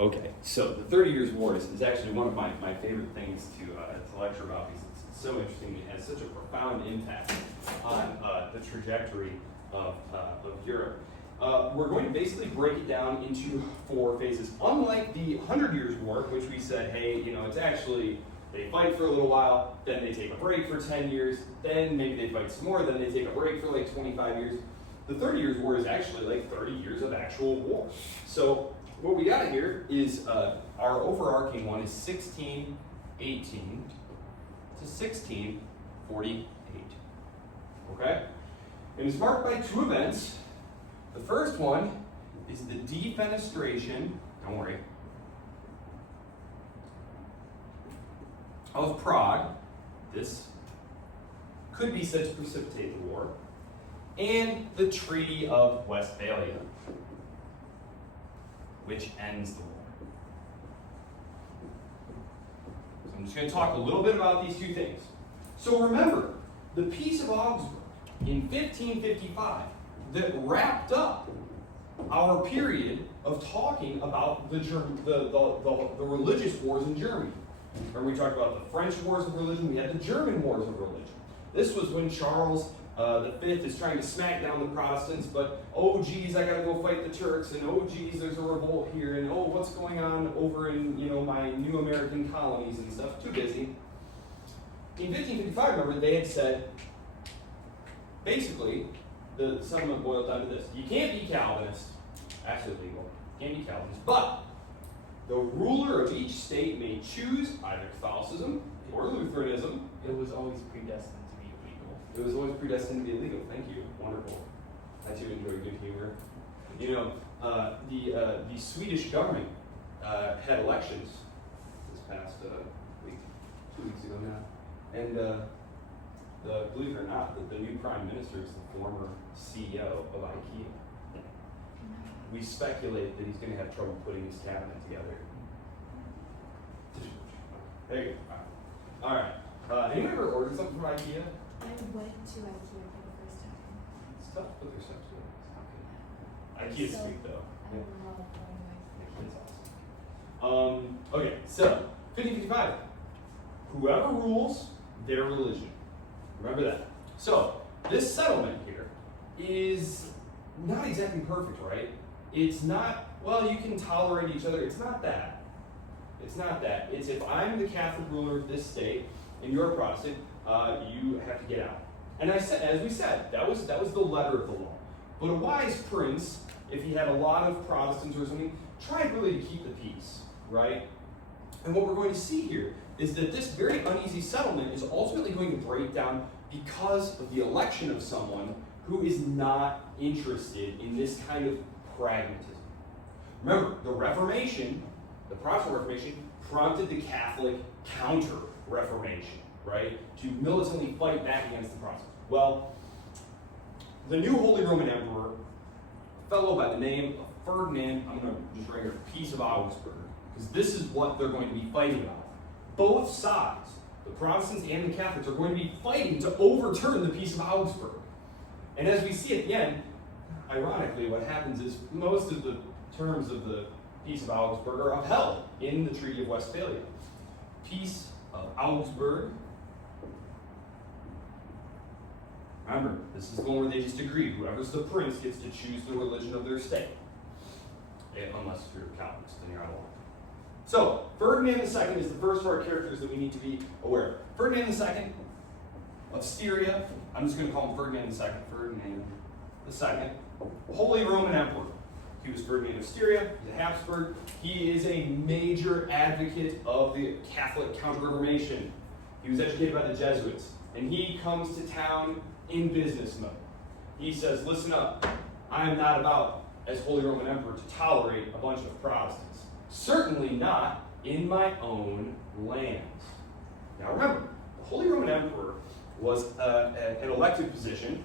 Okay, so the 30 Years' War is actually one of my favorite things to lecture about because it's so interesting. It has such a profound impact on the trajectory of Europe. We're going to basically break it down into 4 phases. Unlike the 100 Years' War, which we said, hey, it's actually, they fight for a little while, then they take a break for 10 years, then maybe they fight some more, then they take a break for like 25 years. The 30 Years' War is actually like 30 years of actual war. So what we got here is our overarching one is 1618 to 1648. Okay? And it's marked by 2 events. The first one is the defenestration, don't worry, of Prague. This could be said to precipitate the war. And the Treaty of Westphalia, which ends the war. So I'm just going to talk a little bit about these 2 things. So remember, the Peace of Augsburg in 1555 that wrapped up our period of talking about the religious wars in Germany. Remember we talked about the French wars of religion, we had the German wars of religion. This was when Charles V is trying to smack down the Protestants, but oh geez, I gotta go fight the Turks, and oh geez, there's a revolt here, and oh, what's going on over in my new American colonies and stuff. Too busy. In 1555, remember, they had said, basically, the settlement boiled down to this: you can't be Calvinist, absolutely legal. You can't be Calvinist, but the ruler of each state may choose either Catholicism or Lutheranism. It was always predestined to be illegal. It was always predestined to be illegal. Thank you. Wonderful. I too enjoy good humor. The Swedish government had elections this past week, 2 weeks ago now, and believe it or not, the new prime minister is the former CEO of IKEA. We speculate that he's going to have trouble putting his cabinet together. There you go. All right. Anyone ever ordered something from IKEA? I went to IKEA for the first time. It's tough to put their stuff together. IKEA's So, sweet though. I love going with IKEA's awesome. Okay, so 1555. Whoever rules, their religion. Remember that. So this settlement here is not exactly perfect, right? It's not, well, you can tolerate each other. It's not that. It's not that. It's if I'm the Catholic ruler of this state and you're a Protestant, you have to get out. And as we said, that was the letter of the law. But a wise prince, if he had a lot of Protestants or something, tried really to keep the peace, right? And what we're going to see here is that this very uneasy settlement is ultimately going to break down because of the election of someone who is not interested in this kind of pragmatism. Remember, the Reformation, the Protestant Reformation, prompted the Catholic counter-Reformation, right? To militantly fight back against the Protestants. Well, the new Holy Roman Emperor, a fellow by the name of Ferdinand, I'm going to just write here, Peace of Augsburg, because this is what they're going to be fighting about. Both sides, the Protestants and the Catholics, are going to be fighting to overturn the Peace of Augsburg. And as we see at the end, ironically, what happens is most of the terms of the Peace of Augsburg are upheld in the Treaty of Westphalia. Peace of Augsburg. Remember, this is the one where they just agreed. Whoever's the prince gets to choose the religion of their state. Unless you're a Calvinist, then you're out of line. So, Ferdinand II is the first of our characters that we need to be aware of. Ferdinand II of Styria, I'm just going to call him Ferdinand II. Ferdinand II, Holy Roman Emperor. He was Ferdinand of Styria, he's a Habsburg. He is a major advocate of the Catholic Counter-Reformation. He was educated by the Jesuits, and he comes to town in business mode. He says, listen up, I am not about, as Holy Roman Emperor, to tolerate a bunch of Protestants. Certainly not in my own lands. Now remember, the Holy Roman Emperor was an elected position,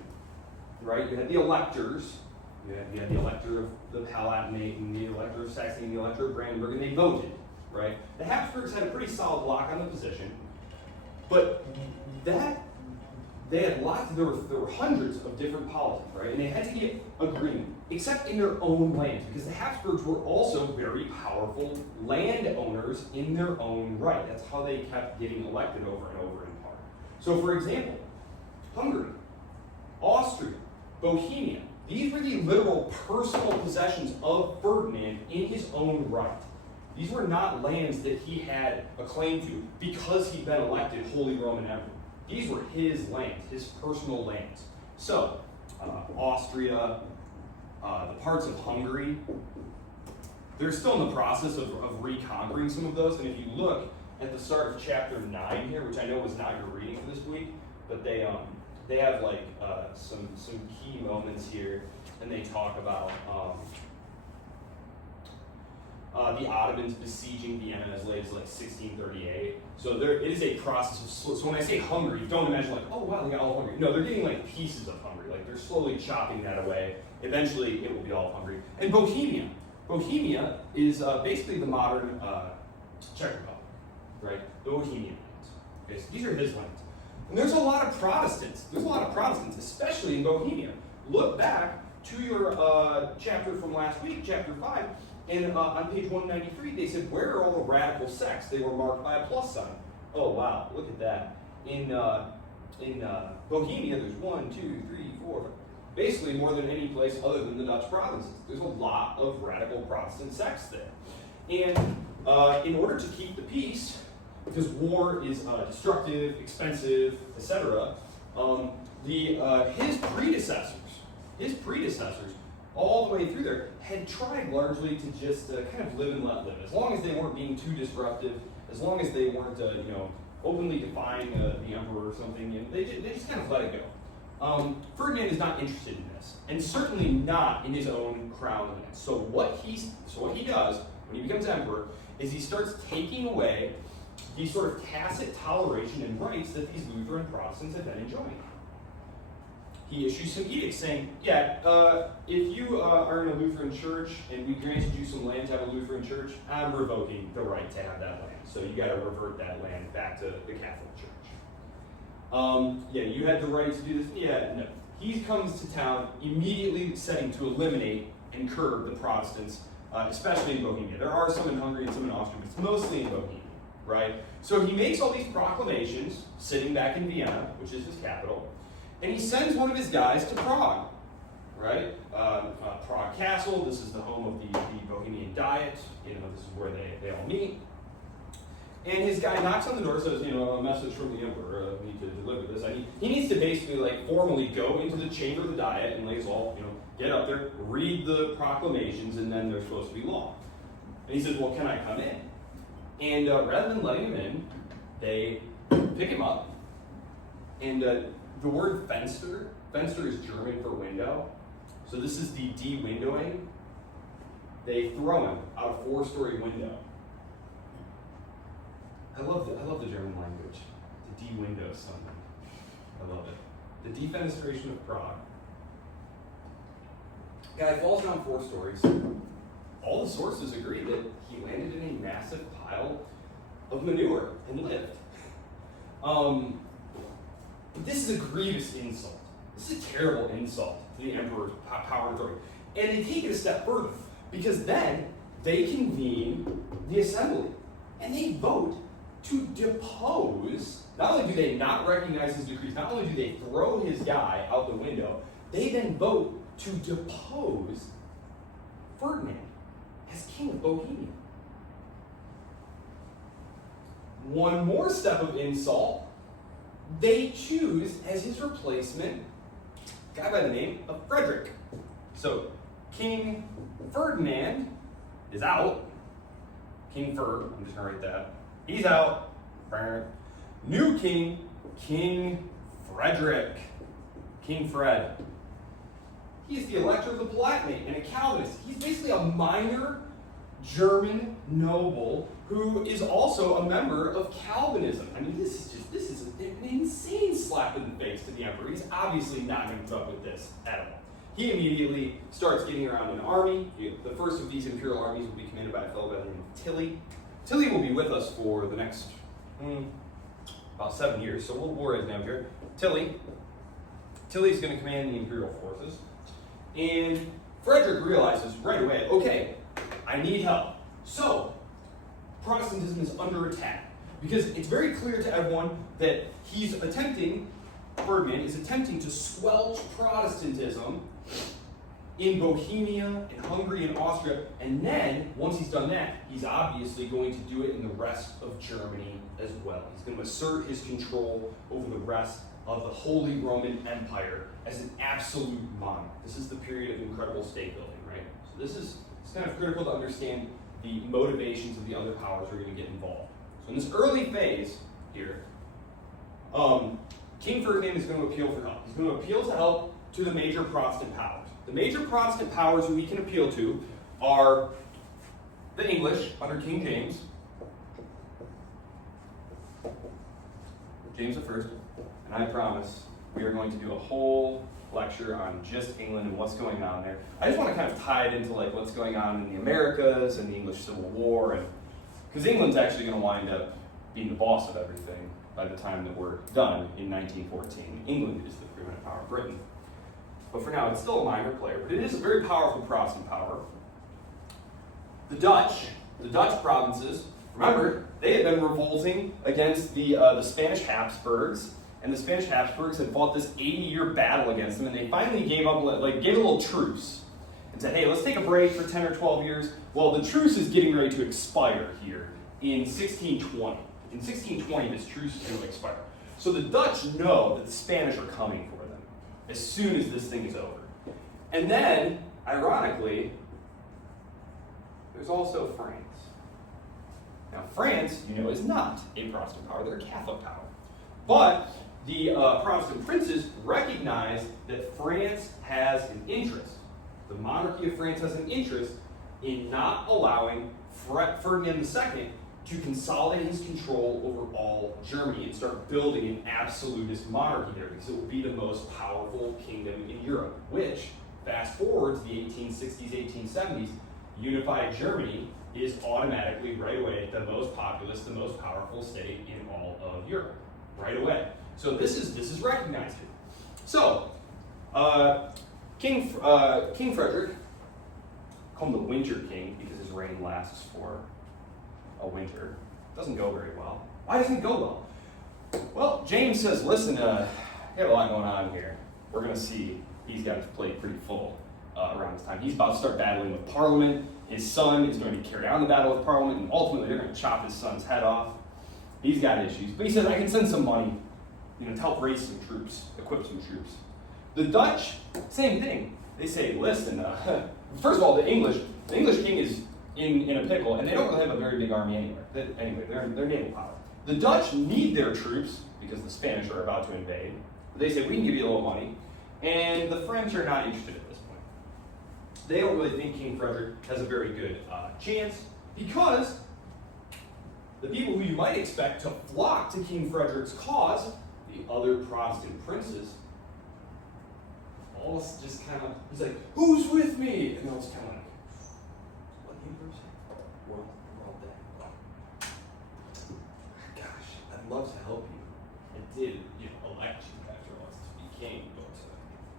right? You had the electors, you had the elector of the Palatinate, and the elector of Saxony, and the elector of Brandenburg, and they voted, right? The Habsburgs had a pretty solid lock on the position, but they had there were hundreds of different policies, right? And they had to get agreement. except in their own land, because the Habsburgs were also very powerful landowners in their own right. That's how they kept getting elected over and over in part. So for example, Hungary, Austria, Bohemia, these were the literal personal possessions of Ferdinand in his own right. These were not lands that he had a claim to because he'd been elected Holy Roman Emperor. These were his lands, his personal lands. So, Austria, the parts of Hungary, they're still in the process of reconquering some of those. And if you look at the start of chapter 9 here, which I know was not your reading for this week, but they have like some key moments here, and they talk about the Ottomans besieging Vienna as late as like 1638. So it is a process of so when I say Hungary, don't imagine like, oh wow, they got all Hungary. No, they're getting like pieces of Hungary. Like they're slowly chopping that away. Eventually, it will be all Hungary. And Bohemia. Bohemia is basically the modern Czech Republic, right? The Bohemian lands. Okay, so these are his lands. And there's a lot of Protestants. There's a lot of Protestants, especially in Bohemia. Look back to your chapter from last week, chapter 5, and on page 193, they said, where are all the radical sects? They were marked by a plus sign. Oh, wow, look at that. In Bohemia, there's 1, 2, 3, 4, basically more than any place other than the Dutch provinces. There's a lot of radical Protestant sects there. And in order to keep the peace, because war is destructive, expensive, etc., his predecessors, all the way through there, had tried largely to just kind of live and let live. As long as they weren't being too disruptive, as long as they weren't, openly defying the emperor or something, they just kind of let it go. Ferdinand is not interested in this, and certainly not in his own crown lands. So what he does when he becomes emperor is he starts taking away the sort of tacit toleration and rights that these Lutheran Protestants had been enjoying. He issues some edicts saying, if you are in a Lutheran church and we granted you some land to have a Lutheran church, I'm revoking the right to have that land. So you got to revert that land back to the Catholic Church. You had the right to do this. Yeah, no. He comes to town immediately setting to eliminate and curb the Protestants, especially in Bohemia. There are some in Hungary and some in Austria, but it's mostly in Bohemia, right? So he makes all these proclamations, sitting back in Vienna, which is his capital, and he sends one of his guys to Prague, right? Prague Castle, this is the home of the Bohemian Diet, this is where they all meet. And his guy knocks on the door, says, a message from the emperor, I need to deliver this. He needs to basically formally go into the chamber of the Diet and all, get up there, read the proclamations, and then they're supposed to be law. And he says, well, can I come in? And rather than letting him in, they pick him up, and the word Fenster is German for window, so this is the de-windowing. They throw him out a 4-story window. I love the German language. The de-window something. I love it. The defenestration of Prague. Guy falls down 4 stories. All the sources agree that he landed in a massive pile of manure and lived. This is a grievous insult. This is a terrible insult to the emperor's power and authority. And they take it a step further, because then they convene the assembly and they vote to depose. Not only do they not recognize his decrees, not only do they throw his guy out the window, they then vote to depose Ferdinand as king of Bohemia. One more step of insult, they choose as his replacement a guy by the name of Frederick. So King Ferdinand is out. King Ferd, I'm just going to write that. He's out. New king, King Frederick. King Fred. He's the elector of the Palatinate and a Calvinist. He's basically a minor German noble who is also a member of Calvinism. I mean, this is an insane slap in the face to the emperor. He's obviously not going to put up with this at all. He immediately starts getting around an army. The first of these imperial armies will be commanded by a fellow by the name of Tilly. Tilly will be with us for the next about 7 years, so we'll war his name here. Tilly's going to command the imperial forces, and Frederick realizes right away, okay, I need help. So, Protestantism is under attack because it's very clear to everyone that Ferdinand is attempting to squelch Protestantism in Bohemia, in Hungary, and Austria, and then, once he's done that, he's obviously going to do it in the rest of Germany as well. He's going to assert his control over the rest of the Holy Roman Empire as an absolute monarch. This is the period of incredible state building, right? So it's kind of critical to understand the motivations of the other powers who are going to get involved. So in this early phase here, King Ferdinand is going to appeal for help. He's going to appeal to help to the major Protestant powers. The major Protestant powers who he can appeal to are the English under King James, James I, and I promise we are going to do a whole lecture on just England and what's going on there. I just want to kind of tie it into like what's going on in the Americas and the English Civil War, and because England's actually going to wind up being the boss of everything by the time that we're done in 1914. England is the preeminent power of Britain. But for now, it's still a minor player, but it is a very powerful Protestant power. The Dutch provinces, remember, they had been revolting against the Spanish Habsburgs, and the Spanish Habsburgs had fought this 80-year battle against them, and they finally gave up, gave a little truce, and said, hey, let's take a break for 10 or 12 years. Well, the truce is getting ready to expire here in 1620. In 1620, this truce is going to expire. So the Dutch know that the Spanish are coming for them as soon as this thing is over. And then, ironically, there's also France. Now, France, is not a Protestant power. They're a Catholic power. But the Protestant princes recognize that France has an interest. The monarchy of France has an interest in not allowing Ferdinand II to consolidate his control over all Germany and start building an absolutist monarchy there, because it will be the most powerful kingdom in Europe, which, fast forward to the 1860s, 1870s, unified Germany is automatically, right away, the most populous, the most powerful state in all of Europe, right away. So this is recognized. So, King Frederick, called the Winter King because his reign lasts for a winter, doesn't go very well. Why doesn't it go well? Well, James says, listen, we have a lot going on here. We're going to see he's got his plate pretty full around this time. He's about to start battling with Parliament. His son is going to carry on the battle with Parliament, and ultimately they're going to chop his son's head off. He's got issues. But he says, I can send some money to help raise some troops, equip some troops. The Dutch, same thing. They say, listen, first of all, the English king is in a pickle, and they don't really have a very big army anywhere. Anyway, they're naval power. The Dutch need their troops because the Spanish are about to invade. They say, we can give you a little money. And the French are not interested at this point. They don't really think King Frederick has a very good chance, because the people who you might expect to flock to King Frederick's cause, the other Protestant princes, all just kind of, he's like, who's with me? And they're all just kind of like, what Hebrews? We're all dead. Gosh, I'd love to help you. I did, elect you after all to be king, but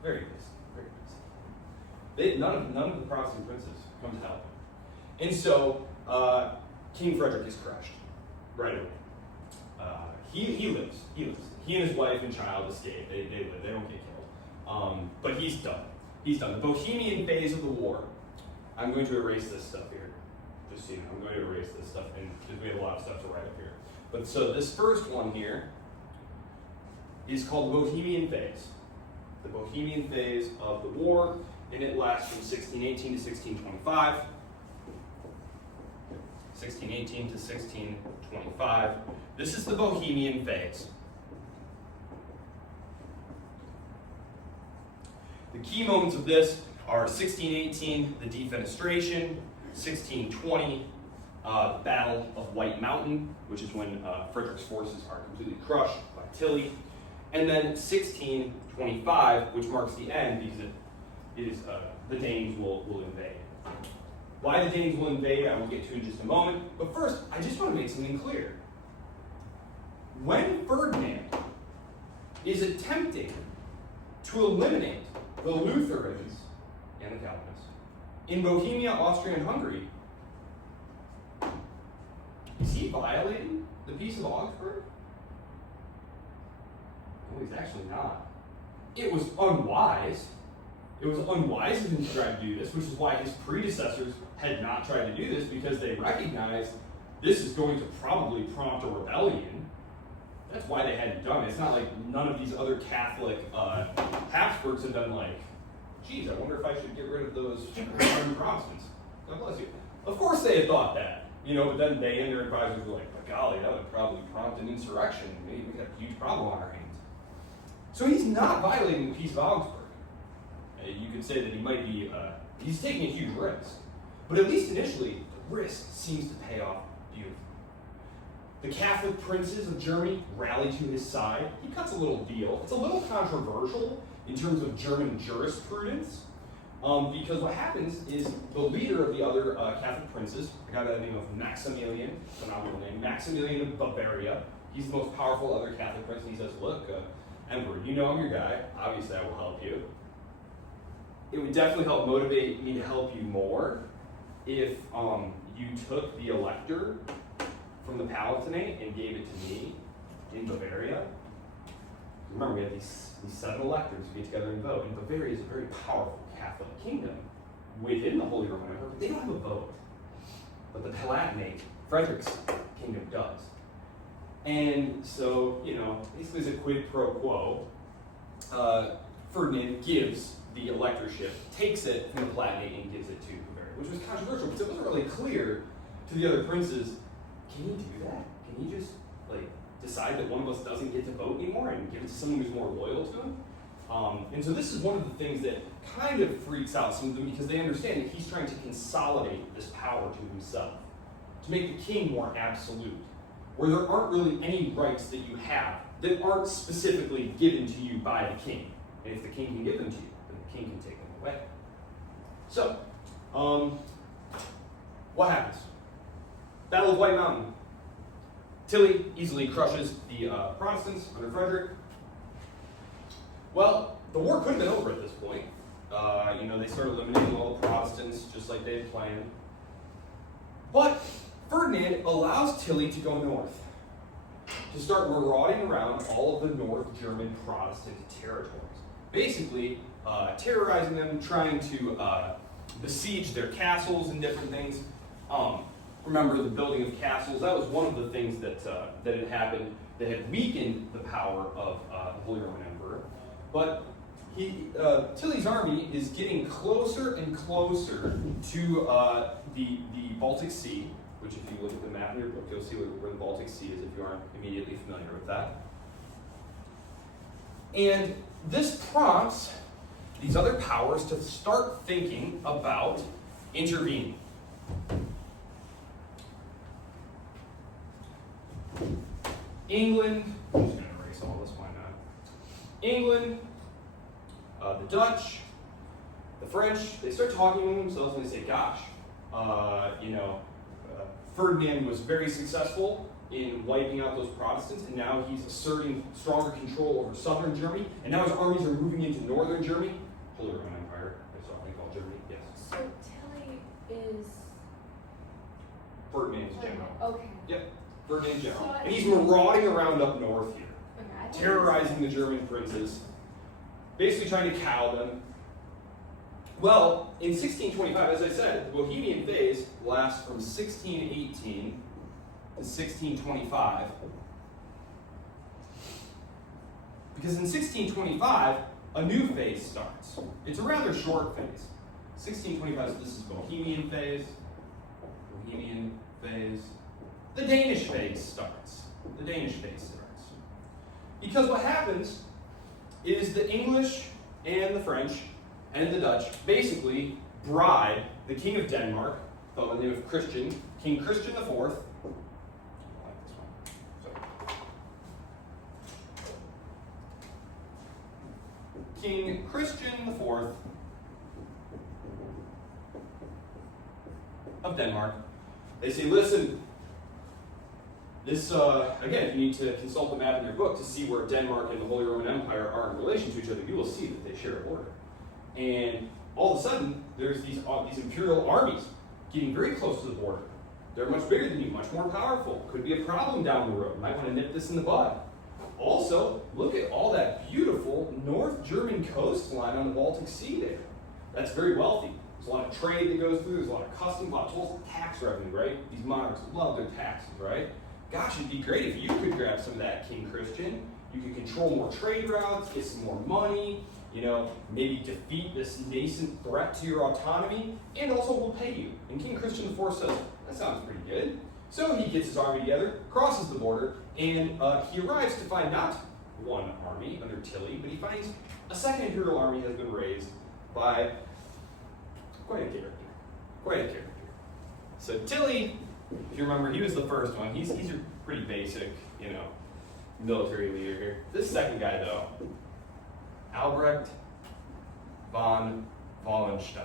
very busy, very busy. None of the Protestant princes come to help him. And so, King Frederick is crushed right away. He lives. He and his wife and child escape. They live. They don't get killed. But he's done. He's done. The Bohemian phase of the war. I'm going to erase this stuff here. Just so you know, I'm going to erase this stuff, because we have a lot of stuff to write up here. But so this first one here is called the Bohemian phase. The Bohemian phase of the war, and it lasts from 1618 to 1625. 1618 to 1625. This is the Bohemian phase. The key moments of this are 1618, the defenestration, 1620, the Battle of White Mountain, which is when Frederick's forces are completely crushed by Tilly, and then 1625, which marks the end, because it is the Danes will invade. Why the Danes will invade, I will get to in just a moment. But first, I just want to make something clear. When Ferdinand is attempting to eliminate the Lutherans and the Calvinists in Bohemia, Austria, and Hungary, is he violating the Peace of Augsburg? No, he's actually not. It was unwise. It was unwise of him to try to do this, which is why his predecessors had not tried to do this, because they recognized this is going to probably prompt a rebellion. That's why they hadn't done it. It's not like none of these other Catholic Habsburgs have been like, geez, I wonder if I should get rid of those hardened Protestants. God bless you. Of course they had thought that, but then they and their advisors were like, by golly, that would probably prompt an insurrection. Maybe we got a huge problem on our hands. So he's not violating the Peace of Augsburg. You could say that he might be, he's taking a huge risk. But at least initially, the risk seems to pay off beautifully. The Catholic princes of Germany rally to his side. He cuts a little deal. It's a little controversial in terms of German jurisprudence, because what happens is the leader of the other Catholic princes, a guy by the name of Maximilian, phenomenal name, Maximilian of Bavaria, he's the most powerful other Catholic prince, and he says, look, Emperor, you know I'm your guy. Obviously, I will help you. It would definitely help motivate me to help you more if you took the elector from the Palatinate and gave it to me in Bavaria. Remember, we have these 7 electors who get together and vote, and Bavaria is a very powerful Catholic kingdom within the Holy Roman Empire, but they don't have a vote. But the Palatinate, Frederick's kingdom, does. And so, basically as a quid pro quo, Ferdinand gives the electorship, takes it from the Palatinate and gives it to Bavaria, which was controversial because it wasn't really clear to the other princes, can he do that? Can he just decide that one of us doesn't get to vote anymore and give it to someone who's more loyal to him? And so this is one of the things that kind of freaks out some of them, because they understand that he's trying to consolidate this power to himself, to make the king more absolute, where there aren't really any rights that you have that aren't specifically given to you by the king. And if the king can give them to you, then the king can take them away. So, what happens? Battle of White Mountain. Tilly easily crushes the Protestants under Frederick. Well, the war could have been over at this point. They started eliminating all the Protestants just like they had planned. But Ferdinand allows Tilly to go north, to start marauding around all of the North German Protestant territories. Basically, terrorizing them, trying to besiege their castles and different things. Remember the building of castles, that was one of the things that had happened that had weakened the power of the Holy Roman Emperor. But Tilly's army is getting closer and closer to the Baltic Sea, which if you look at the map in your book, you'll see where the Baltic Sea is if you aren't immediately familiar with that. And this prompts these other powers to start thinking about intervening. England, I'm just going to erase all this, why not? England, the Dutch, the French, they start talking among themselves and they say, gosh, Ferdinand was very successful in wiping out those Protestants, and now he's asserting stronger control over southern Germany, and now his armies are moving into northern Germany. Holy Roman Empire, that's what they call Germany, yes. So Tilly is Ferdinand's general. Okay. Yep, Ferdinand's general. So And he's marauding around up north here, Okay. terrorizing the German princes, basically trying to cow them. Well, in 1625, as I said, the Bohemian phase lasts from 1618 to 1625. Because in 1625, a new phase starts. It's a rather short phase. 1625, so this is Bohemian phase, the Danish phase starts. Because what happens is the English and the French and the Dutch basically bribe the King of Denmark, by the name of King Christian IV. King Christian IV of Denmark. They say, listen, this, again, you need to consult the map in your book to see where Denmark and the Holy Roman Empire are in relation to each other. You will see that they share a border. And all of a sudden, there's these imperial armies getting very close to the border. They're much bigger than you, much more powerful. Could be a problem down the road. Might want to nip this in the bud. Also, look at all that beautiful North German coastline on the Baltic Sea there. That's very wealthy. There's a lot of trade that goes through. There's a lot of customs, a lot of tolls, tax revenue, right? These monarchs love their taxes, right? Gosh, it'd be great if you could grab some of that, King Christian. You could control more trade routes, get some more money, maybe defeat this nascent threat to your autonomy, and also we'll pay you. And King Christian IV says, that sounds pretty good. So he gets his army together, crosses the border, and he arrives to find not one army under Tilly, but he finds a second imperial army has been raised by quite a character. So Tilly, if you remember, he was the first one. He's your pretty basic, military leader here. This second guy, though, Albrecht von Wallenstein.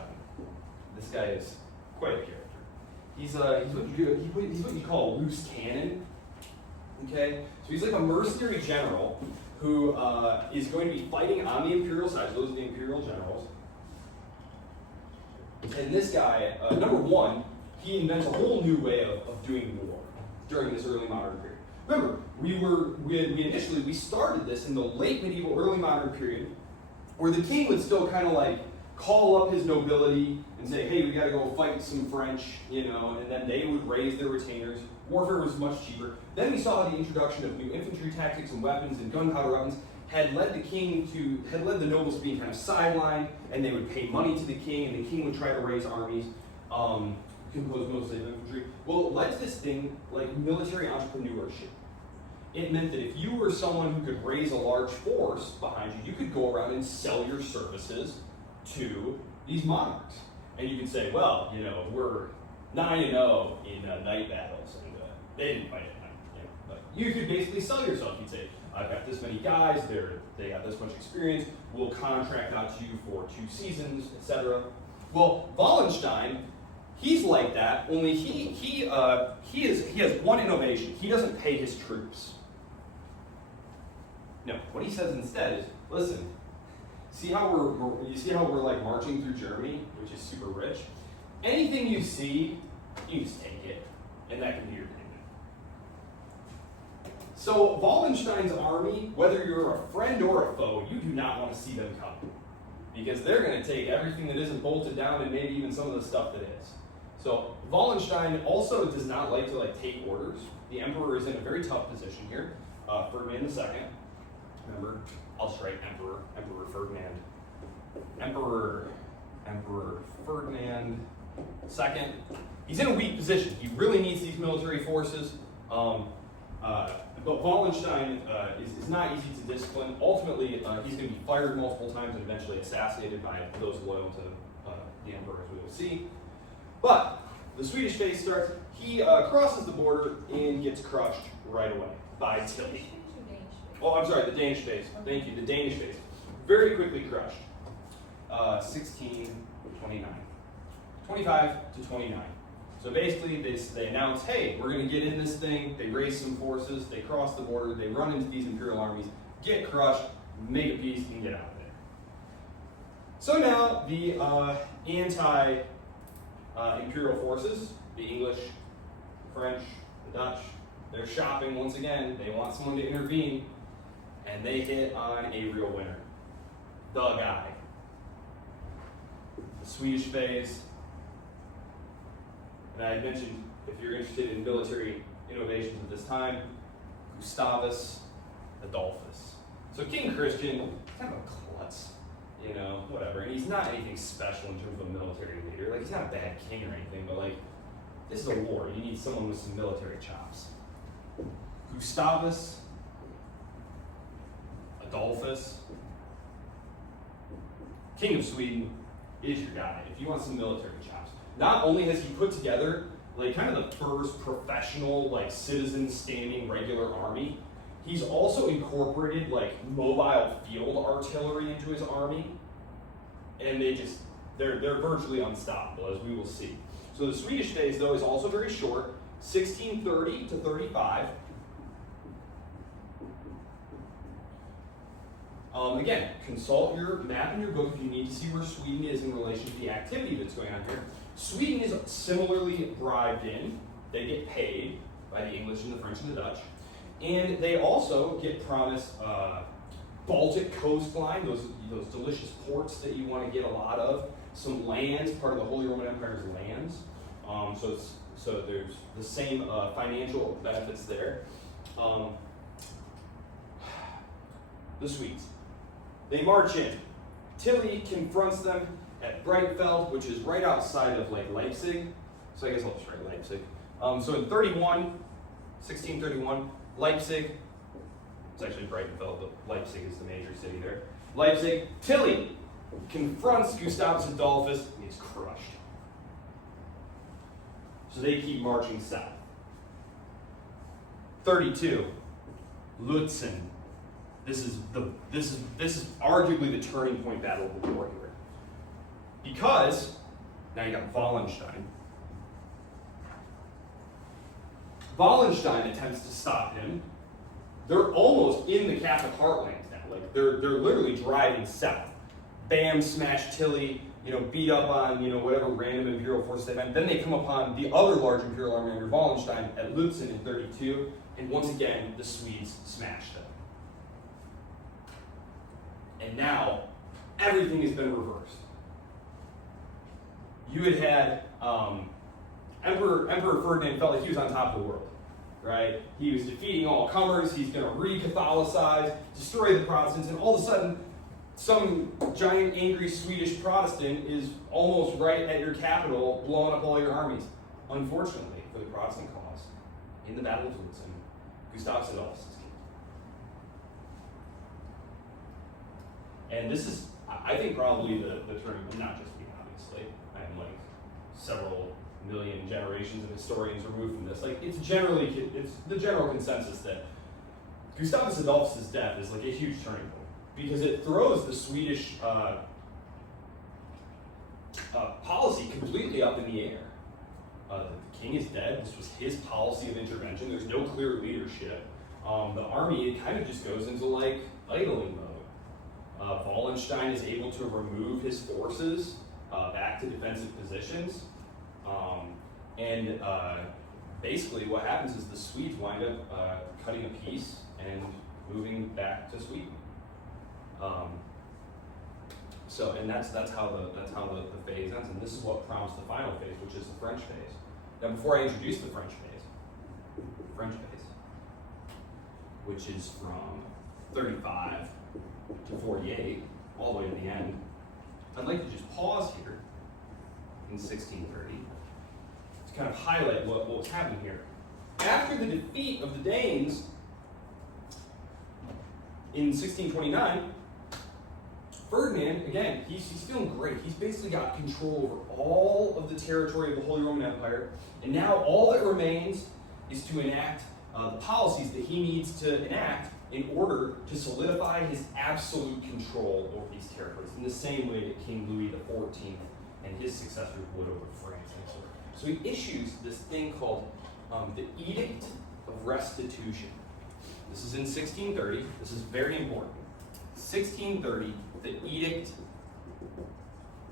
This guy is quite a character. He's what you call a loose cannon. Okay, so he's like a mercenary general who is going to be fighting on the imperial side. So those are the imperial generals. And this guy, number one, he invents a whole new way of doing war during this early modern period. Remember, we started this in the late medieval, early modern period, where the king would still kind of like call up his nobility and say, hey, we got to go fight some French, and then they would raise their retainers. Warfare was much cheaper. Then we saw the introduction of new infantry tactics and weapons and gunpowder weapons had led the nobles to being kind of sidelined, and they would pay money to the king, and the king would try to raise armies, composed mostly of infantry. Well, it led to this thing like military entrepreneurship. It meant that if you were someone who could raise a large force behind you, you could go around and sell your services to these monarchs. And you could say, well, we're 9-0 in night battles, and they didn't fight at night. But you could basically sell yourself. You'd say, I've got this many guys, they have this much experience, we'll contract out to you for 2 seasons, etc. Well, Wallenstein, he's like that, only he has one innovation. He doesn't pay his troops. No, what he says instead is, listen, see how we're like marching through Germany, which is super rich? Anything you see, you just take it, and that can be your kingdom. So Wallenstein's army, whether you're a friend or a foe, you do not want to see them come, because they're going to take everything that isn't bolted down and maybe even some of the stuff that is. So Wallenstein also does not like to take orders. The emperor is in a very tough position here. Ferdinand II. Remember, I'll just write Emperor Ferdinand. Emperor Ferdinand II. He's in a weak position. He really needs these military forces. But Wallenstein is not easy to discipline. Ultimately, he's going to be fired multiple times and eventually assassinated by those loyal to the emperor, as we will see. But the Swedish phase starts. He crosses the border and gets crushed right away by Tilly. Oh, I'm sorry, the Danish phase. Thank you, the Danish phase. Very quickly crushed. 1629. 25 to 29. So basically, they announce, hey, we're going to get in this thing. They raise some forces. They cross the border. They run into these imperial armies, get crushed, make a peace, and get out of there. So now the anti-imperial forces, the English, the French, the Dutch, they're shopping once again. They want someone to intervene, and they hit on a real winner. The guy. The Swedish phase. And I had mentioned, if you're interested in military innovations at this time, Gustavus Adolphus. So King Christian, kind of a klutz, whatever. And he's not anything special in terms of a military leader. He's not a bad king or anything, but this is a war. You need someone with some military chops. Gustavus Adolphus, King of Sweden, is your guy if you want some military chops. Not only has he put together kind of the first professional citizen standing regular army, he's also incorporated mobile field artillery into his army, and they're virtually unstoppable, as we will see. So the Swedish phase, though, is also very short, 1630 to 35. Again, consult your map in your book if you need to see where Sweden is in relation to the activity that's going on here. Sweden is similarly bribed in. They get paid by the English and the French and the Dutch. And they also get promised Baltic coastline, those delicious ports that you want to get a lot of, some lands, part of the Holy Roman Empire's lands. So there's the same financial benefits there. The Swedes. They march in. Tilly confronts them at Breitfeld, which is right outside of like Leipzig. So I guess I'll just write Leipzig. So in 1631, Leipzig, it's actually Breitenfeld, but Leipzig is the major city there. Leipzig, Tilly confronts Gustavus Adolphus and he's crushed. So they keep marching south. 32, Lutzen. This is arguably the turning point battle of the war here. Because now you got Wallenstein. Wallenstein attempts to stop him. They're almost in the Catholic heartlands now. Like they're literally driving south. Bam, smash Tilly, beat up on whatever random imperial forces they find. Then they come upon the other large imperial army under Wallenstein at Lutzen in 32, and once again the Swedes smash them. And now everything has been reversed. You had Emperor Ferdinand felt like he was on top of the world, right? He was defeating all comers. He's going to re-Catholicize, destroy the Protestants, and all of a sudden, some giant angry Swedish Protestant is almost right at your capital, blowing up all your armies. Unfortunately, for the Protestant cause, in the Battle of Lutzen, Gustavus Adolphus is killed. And this is, I think, probably the turning, not just me, obviously. I'm like several million generations of historians removed from this. Like, it's the general consensus that Gustavus Adolphus' death is like a huge turning point because it throws the Swedish policy completely up in the air. The king is dead. This was his policy of intervention. There's no clear leadership. The army, it kind of just goes into like idling mode. Wallenstein is able to remove his forces back to defensive positions. Basically what happens is the Swedes wind up cutting a peace and moving back to Sweden. That's how the phase ends, and this is what prompts the final phase, which is the French phase. Now, before I introduce the French phase, which is from 35 to 48, all the way to the end, I'd like to just pause here in 1630 to kind of highlight what was happening here. After the defeat of the Danes in 1629, Ferdinand, again, he's feeling great. He's basically got control over all of the territory of the Holy Roman Empire, and now all that remains is to enact the policies that he needs to enact in order to solidify his absolute control over these territories, in the same way that King Louis XIV and his successors would over France. So he issues this thing called the Edict of Restitution. This is in 1630. This is very important. 1630, the Edict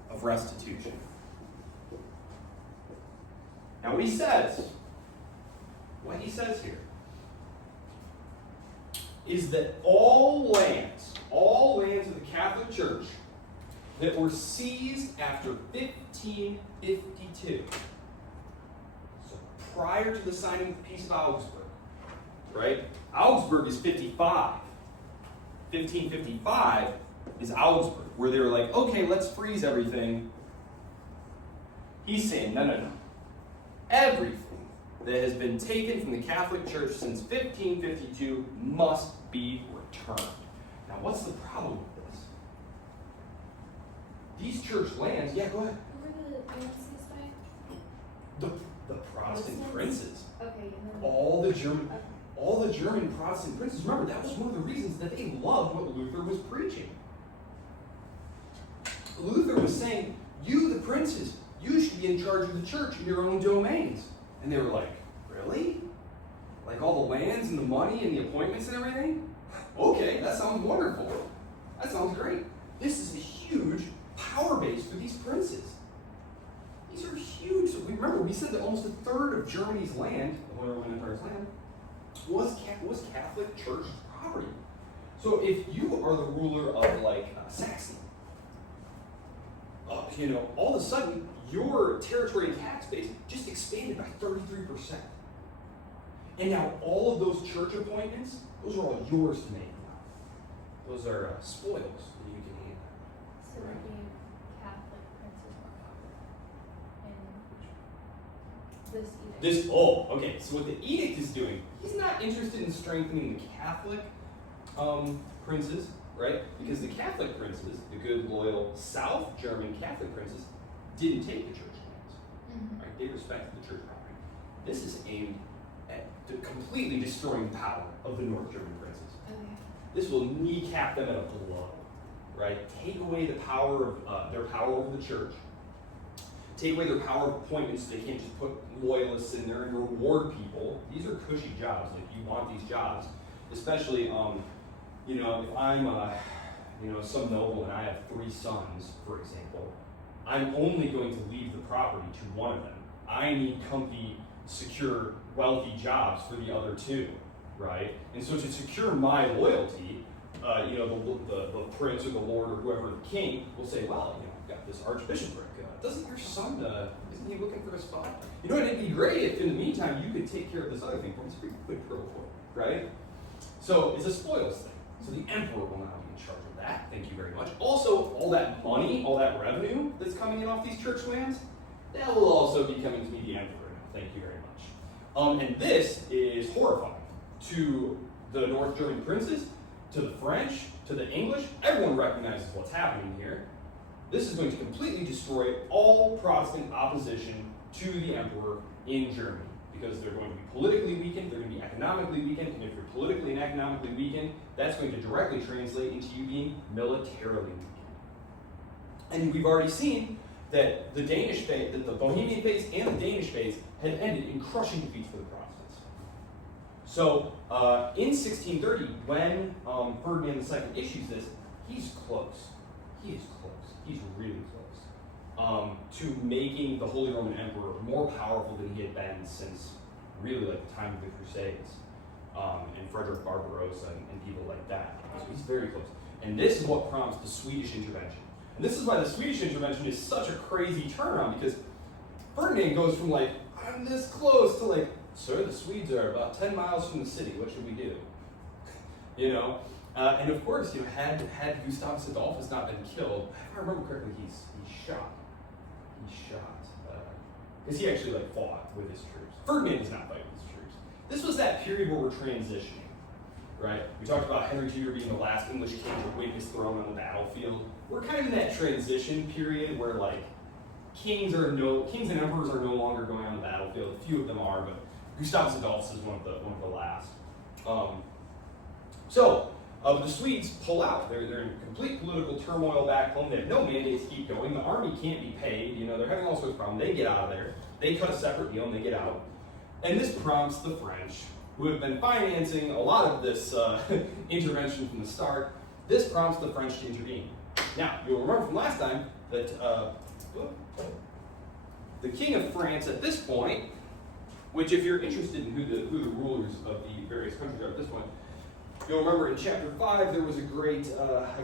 of Restitution. Now what he says here, is that all lands of the Catholic Church that were seized after 1552, so prior to the signing of the Peace of Augsburg, right? Augsburg is 55. 1555 is Augsburg, where they were like, okay, let's freeze everything. He's saying, no. Everything that has been taken from the Catholic Church since 1552 must be returned. Now, what's the problem with this? These church lands, yeah, go ahead. Who were the lands seized by? The Protestant princes. Okay. All the German Protestant princes. Remember, that was one of the reasons that they loved what Luther was preaching. Luther was saying, you, the princes, you should be in charge of the church in your own domains. And they were like, really? Like all the lands and the money and the appointments and everything? Okay, that sounds wonderful. That sounds great. This is a huge power base for these princes. These are huge. So we said that almost a third of Germany's land, the Holy Roman Empire's land, was Catholic Church property. So if you are the ruler of Saxony, all of a sudden your territory and tax base just expanded by 33%. And now all of those church appointments, those are all yours to make now. Those are spoils that you can hand out. So they gave Catholic princes more power. And this edict. Okay. So what the edict is doing, he's not interested in strengthening the Catholic princes, right? Because the Catholic princes, the good, loyal South German Catholic princes, didn't take the church lands. Mm-hmm. Right? They respected the church property. This is aimed at completely destroying the power of the North German princes. Okay. This will kneecap them at a blow, right? Take away the power of their power over the church. Take away their power of appointments. They can't just put loyalists in there and reward people. These are cushy jobs. Like, you want these jobs, especially, if I'm, some noble and I have 3 sons, for example, I'm only going to leave the property to one of them. I need comfy, secure, wealthy jobs for the other 2, right? And so to secure my loyalty, the prince or the lord or whoever, the king, will say, well, I've got this archbishopric. Doesn't your son, isn't he looking for a spot? It'd be great if in the meantime you could take care of this other thing for him. It's a pretty quick pro quo, right? So it's a spoils thing. So the emperor will now be in charge of that. Thank you very much. Also, all that money, all that revenue that's coming in off these church lands, that will also be coming to me, the emperor, now. Thank you very much. And this is horrifying to the North German princes, to the French, to the English. Everyone recognizes what's happening here. This is going to completely destroy all Protestant opposition to the emperor in Germany, because they're going to be politically weakened, they're going to be economically weakened, and if you're politically and economically weakened, that's going to directly translate into you being militarily weakened. And we've already seen that the Bohemian phase and the Danish phase had ended in crushing defeats for the Protestants. So in 1630, when Ferdinand II issues this, he's close. He is close. He's really close to making the Holy Roman Emperor more powerful than he had been since really the time of the Crusades, and Frederick Barbarossa and people like that. So he's very close. And this is what prompts the Swedish intervention. And this is why the Swedish intervention is such a crazy turnaround, because Ferdinand goes from I'm this close to sir, the Swedes are about 10 miles from the city, what should we do? And of course, had Gustavus Adolphus not been killed, if I remember correctly, he's shot. Because he actually fought with his troops. Ferdinand does not fight with his troops. This was that period where we're transitioning, right? We talked about Henry Tudor being the last English king to win his throne on the battlefield. We're kind of in that transition period where kings and emperors are no longer going on the battlefield. A few of them are, but Gustavus Adolphus is one of the last. The Swedes pull out. They're in complete political turmoil back home. They have no mandate to keep going. The army can't be paid. They're having all sorts of problems. They get out of there. They cut a separate deal and they get out. And this prompts the French, who have been financing a lot of this intervention from the start. This prompts the French to intervene. Now, you'll remember from last time that the King of France at this point, which if you're interested in who the rulers of the various countries are at this point, you'll remember in chapter 5 there was a great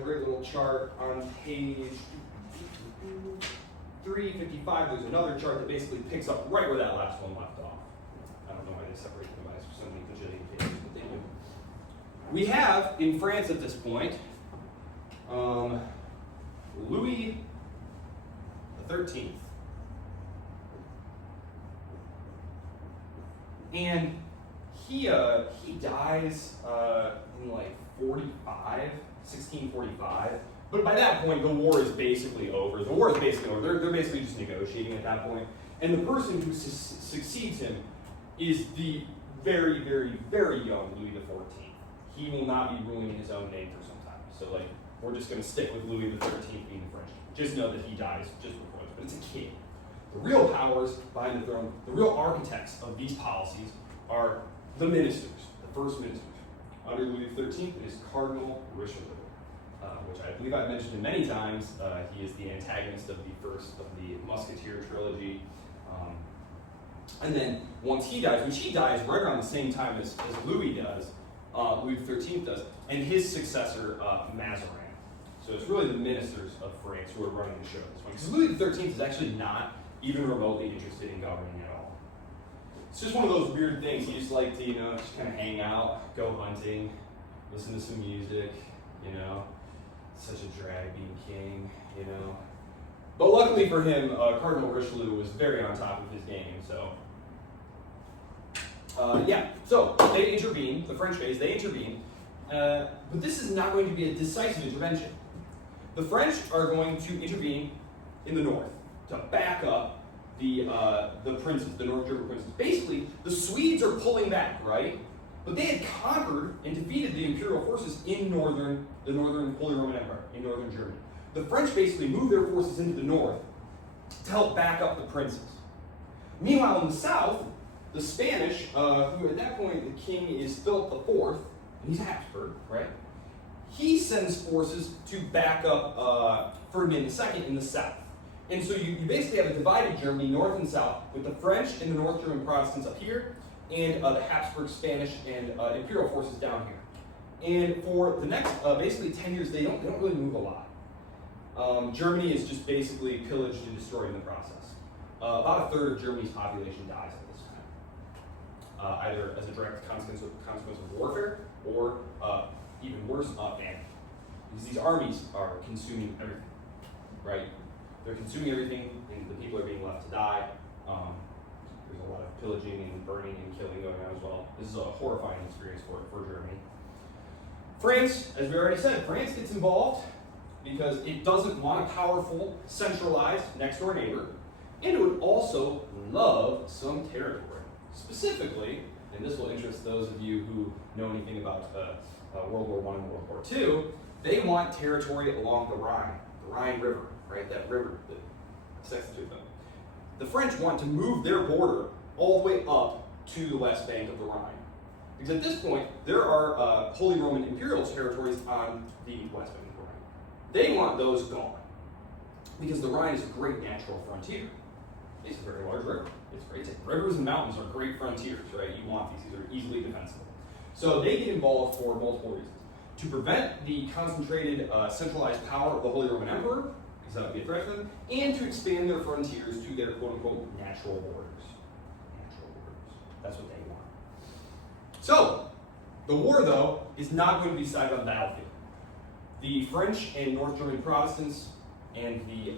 little chart on page 355. There's another chart that basically picks up right where that last one left off. I don't know why they separate them by so many bajillion pages, but they do. We have in France at this point Louis XIII. And he dies in 1645. But by that point, the war is basically over. They're basically just negotiating at that point. And the person who succeeds him is the very, very, very young Louis XIV. He will not be ruling in his own name for some time. So we're just going to stick with Louis XIII being the French. Just know that he dies just before this, but it's a kid. The real powers behind the throne, the real architects of these policies are the ministers, the first ministers. Under Louis XIII, it is Cardinal Richelieu. which I believe I've mentioned many times. He is the antagonist of the first of the Musketeer trilogy. And then once he dies, which he dies right around the same time as Louis does, Louis XIII does, and his successor, Mazarin. So it's really the ministers of France who are running the show at this point. Because Louis XIII is actually not even remotely interested in governing at all. It's just one of those weird things. He just like to, just kind of hang out, go hunting, listen to some music, Such a drag being king, But luckily for him, Cardinal Richelieu was very on top of his game, so. So they intervene, the French base, they intervene, but this is not going to be a decisive intervention. The French are going to intervene in the north to back up the princes, the North German princes. Basically, the Swedes are pulling back, right? But they had conquered and defeated the imperial forces in the Northern Holy Roman Empire, in northern Germany. The French basically moved their forces into the north to help back up the princes. Meanwhile, in the south, the Spanish, who at that point the king is Philip IV, and he's a Habsburg, right? He sends forces to back up Ferdinand II in the south. And so you basically have a divided Germany, north and south, with the French and the North German Protestants up here, and the Habsburg, Spanish, and imperial forces down here. And for the next basically 10 years, they don't really move a lot. Germany is just basically pillaged and destroyed in the process. About a third of Germany's population dies at this time, either as a direct consequence of warfare or even worse, famine. Because these armies are consuming everything, right? They're consuming everything, and the people are being left to die. There's a lot of pillaging and burning and killing going on as well. This is a horrifying experience for Germany. France, as we already said, France gets involved because it doesn't want a powerful, centralized next-door neighbor, and it would also love some territory. Specifically, and this will interest those of you who know anything about World War I and World War II, they want territory along the Rhine River, right? That river that sections to them. The French want to move their border all the way up to the west bank of the Rhine. Because at this point, there are Holy Roman Imperial territories on the west bank of the Rhine. They want those gone. Because the Rhine is a great natural frontier. It's a very large river. It's great. Rivers and mountains are great frontiers, right? You want these. These are easily defensible. So they get involved for multiple reasons. To prevent the concentrated, centralized power of the Holy Roman Emperor, because that would be a threat to them, and to expand their frontiers to their quote-unquote natural borders. Natural borders. That's what they want. So, the war, though, is not going to be decided on the battlefield. The French and North German Protestants and the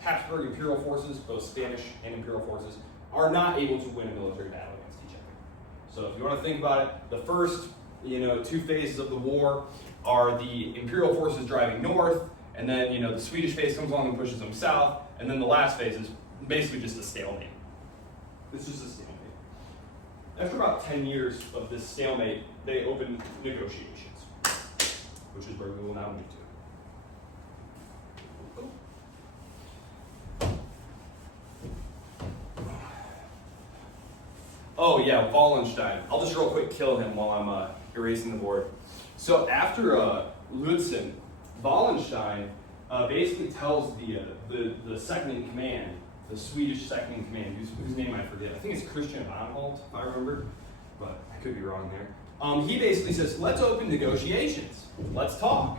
Habsburg imperial forces, both Spanish and imperial forces, are not able to win a military battle against each other. So if you want to think about it, the first, 2 phases of the war are the imperial forces driving north, and then, the Swedish phase comes along and pushes them south, and then the last phase is basically just a stalemate. It's just a stalemate. After about 10 years of this stalemate, they open negotiations, which is where we will now move to. Oh yeah, Wallenstein. I'll just real quick kill him while I'm erasing the board. So after Lutzen, Wallenstein basically tells the second in command, the Swedish second in command, whose name I forget. I think it's Christian Anhalt, if I remember, but I could be wrong there. He basically says, let's open negotiations. Let's talk.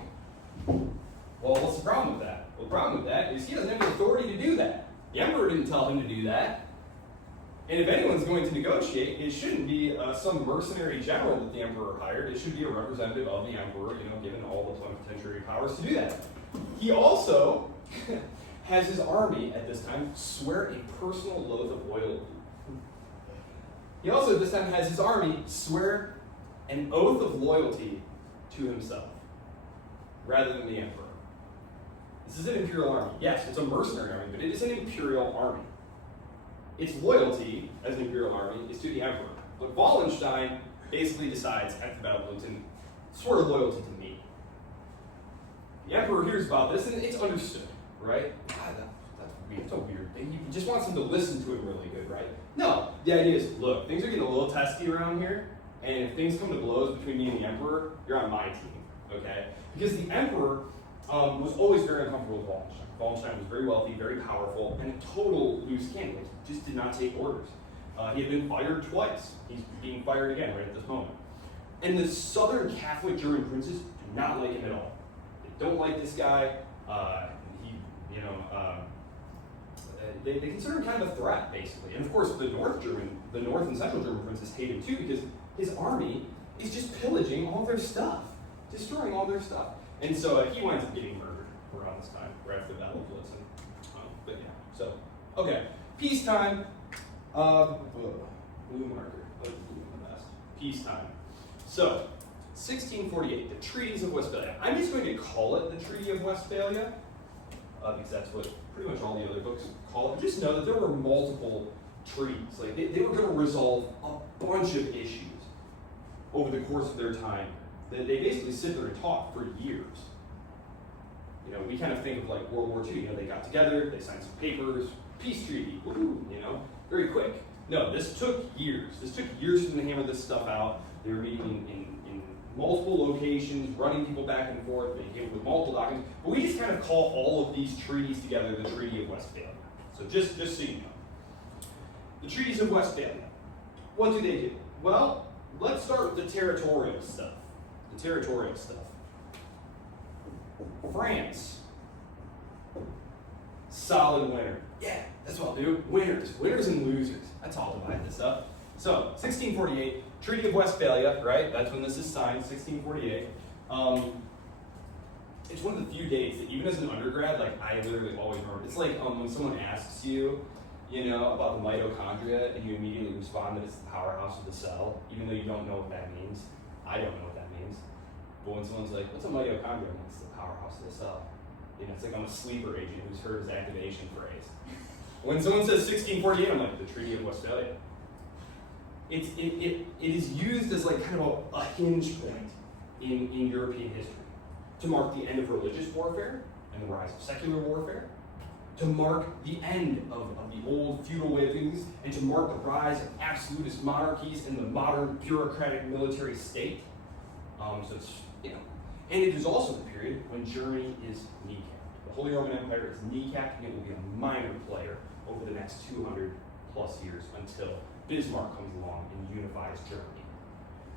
Well, what's the problem with that? Well, the problem with that is he doesn't have the authority to do that. The emperor didn't tell him to do that. And if anyone's going to negotiate, it shouldn't be some mercenary general that the emperor hired. It should be a representative of the emperor, given all the plenipotentiary powers to do that. He also has his army at this time swear a personal oath of loyalty. He also at this time has his army swear an oath of loyalty to himself, rather than the emperor. This is an imperial army. Yes, it's a mercenary army, but it is an imperial army. Its loyalty as an imperial army is to the emperor. But Wallenstein basically decides at the Battle of Lutzen, swear loyalty to me. The emperor hears about this, and it's understood, right? God, that's weird. It's a weird thing. You just want someone to listen to him really good, right? No, the idea is, look, things are getting a little testy around here, and if things come to blows between me and the emperor, you're on my team, okay? Because the emperor was always very uncomfortable with Wallenstein. Wallenstein was very wealthy, very powerful, and a total loose cannon. He just did not take orders. He had been fired twice. He's being fired again right at this moment. And the Southern Catholic German princes do not like him at all. They don't like this guy. They consider him kind of a threat, basically. And of course, the North and Central German princes hate him too, because his army is just pillaging all their stuff, destroying all their stuff. And so he winds up getting murdered around this time, right after the Battle of Blitzen. But yeah, so, okay. Peacetime. Blue marker. Blue the best. Peacetime. So, 1648, the Treaties of Westphalia. I'm just going to call it the Treaty of Westphalia, because that's what pretty much all the other books call it. Just know that there were multiple treaties. Like they were going to resolve a bunch of issues over the course of their time. They basically sit there and talk for years. You know, we kind of think of like World War II. You know, they got together, they signed some papers, peace treaty. Woo, you know, very quick. No, this took years. This took years for them to hammer this stuff out. They were meeting in multiple locations, running people back and forth. They came with multiple documents. But we just kind of call all of these treaties together the Treaty of Westphalia. So just so you know. The Treaties of Westphalia. What do they do? Well, let's start with the territorial stuff. The territorial stuff. France. Solid winner. Yeah, that's what I'll do. Winners. Winners and losers. That's how I'll divide this up. So, 1648, Treaty of Westphalia, right? That's when this is signed, 1648. It's one of the few dates that even as an undergrad, like I literally always remember. It's like when someone asks you, you know, about the mitochondria, and you immediately respond that it's the powerhouse of the cell, even though you don't know what that means. I don't know what that means. But when someone's like, what's a mitochondria? It's the powerhouse of the cell. You know, it's like I'm a sleeper agent who's heard his activation phrase. When someone says 1648, I'm like, the Treaty of Westphalia. It is used as like kind of a hinge point in European history to mark the end of religious warfare and the rise of secular warfare, to mark the end of the old feudal way of doing things, and to mark the rise of absolutist monarchies and the modern bureaucratic military state. So it's, you know, and it is also the period when Germany is kneecapped. The Holy Roman Empire is kneecapped, and it will be a minor player over the next 200 plus years until Bismarck comes along and unifies Germany.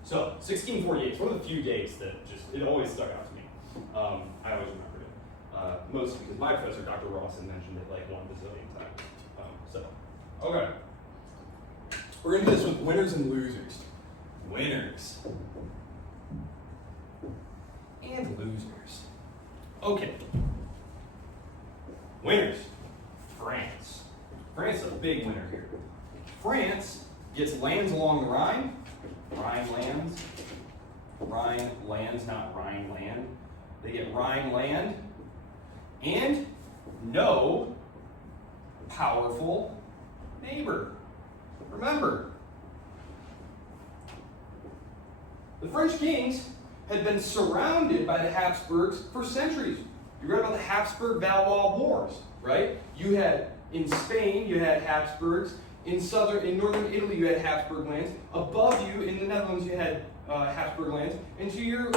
So, 1648, it's one of the few dates that just, it always stuck out to me. I always remembered it. Mostly because my professor, Dr. Rawson, mentioned it like 1 bazillion times. Okay. We're going to do this with winners and losers. Winners. And losers. Okay. Winners. France. France is a big winner here. France gets lands along the Rhine. Rhine lands, not Rhine land. They get Rhine land and no powerful neighbor. Remember, the French kings had been surrounded by the Habsburgs for centuries. You read about the Habsburg-Valois Wars, right? You had, in Spain, you had Habsburgs. In northern Italy, you had Habsburg lands. Above you, in the Netherlands, you had Habsburg lands. And to your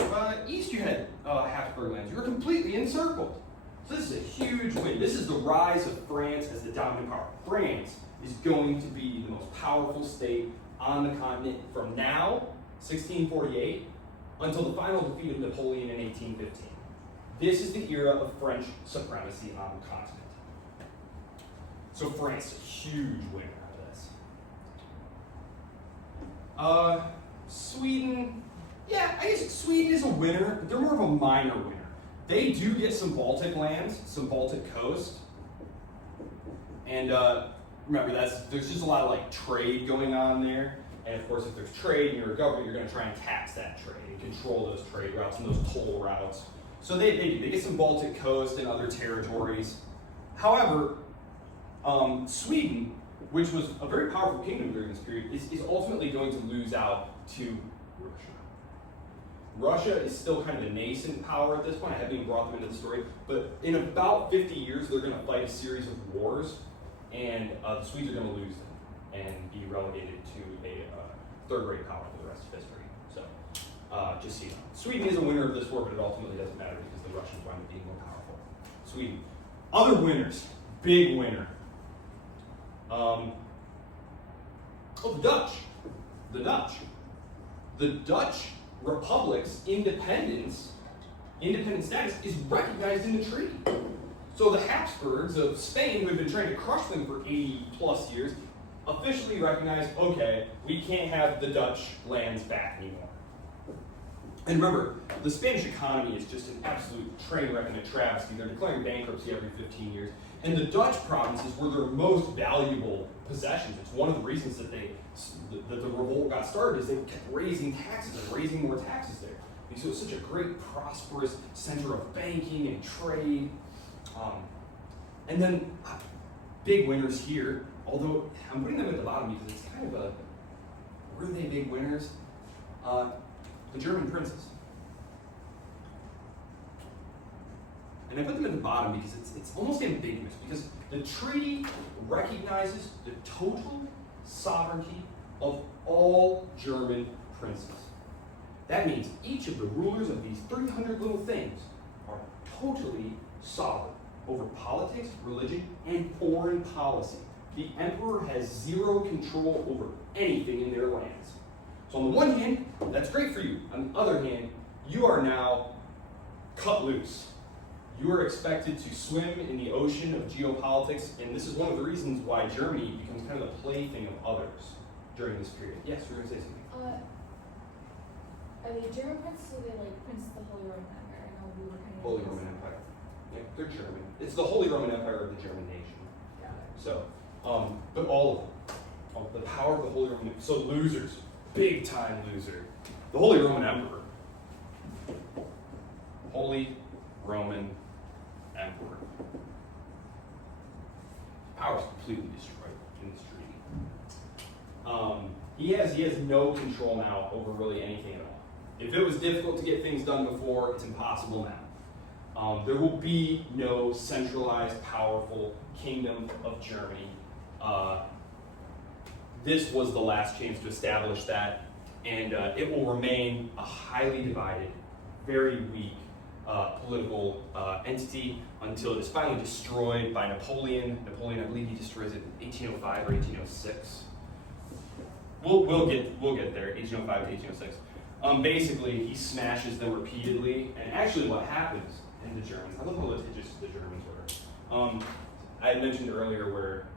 east, you had Habsburg lands. You were completely encircled. So this is a huge win. This is the rise of France as the dominant power. France is going to be the most powerful state on the continent from now, 1648, until the final defeat of Napoleon in 1815. This is the era of French supremacy on the continent. So France is a huge winner out of this. Sweden, yeah, I guess Sweden is a winner, but they're more of a minor winner. They do get some Baltic lands, some Baltic coast. And remember, there's just a lot of like trade going on there. And of course, if there's trade and you're a government, you're going to try and tax that trade and control those trade routes and those toll routes. So they get some Baltic coast and other territories. However, Sweden, which was a very powerful kingdom during this period, is ultimately going to lose out to Russia. Russia is still kind of a nascent power at this point. I haven't even brought them into the story. But in about 50 years, they're going to fight a series of wars, and the Swedes are going to lose them and be relegated to a third-rate power for the rest of history. So, Just so you know. Sweden is a winner of this war, but it ultimately doesn't matter because the Russians wind up being more powerful. Sweden. Other winners. Big winner. The Dutch. The Dutch. The Dutch Republic's independent status is recognized in the treaty. So the Habsburgs of Spain, who had been trying to crush them for 80 plus years, officially recognized, okay, we can't have the Dutch lands back anymore. And remember, the Spanish economy is just an absolute train wreck and a travesty. They're declaring bankruptcy every 15 years. And the Dutch provinces were their most valuable possessions. It's one of the reasons that the revolt got started, is they kept raising taxes and raising more taxes there. And so it was such a great, prosperous center of banking and trade. And then big winners here, although I'm putting them at the bottom because it's kind of were they big winners? The German princes. And I put them at the bottom because it's almost ambiguous, because the treaty recognizes the total sovereignty of all German princes. That means each of the rulers of these 300 little things are totally sovereign over politics, religion, and foreign policy. The emperor has zero control over anything in their lands. So on the one hand, that's great for you. On the other hand, you are now cut loose. You are expected to swim in the ocean of geopolitics, and this is one of the reasons why Germany becomes kind of the plaything of others during this period. Yes, we were going to say something. Are they German princes or are they like Prince of the Holy Roman Empire? I know we were kind of Holy Roman Empire. Yeah, they're German. It's the Holy Roman Empire of the German nation. Got it. So, but all of them. The power of the Holy Roman Empire. So losers. Big time loser. The Holy Roman Emperor. Holy Roman Emperor. Power is completely destroyed in this treaty. He has no control now over really anything at all. If it was difficult to get things done before, it's impossible now. There will be no centralized, powerful kingdom of Germany. This was the last chance to establish that, and it will remain a highly divided, very weak political entity until it is finally destroyed by Napoleon. Napoleon, I believe he destroys it in 1805 or 1806. We'll get there, 1805 to 1806. Basically, he smashes them repeatedly, and actually what happens in the Germans, I love how litigious the Germans were. I had mentioned earlier where,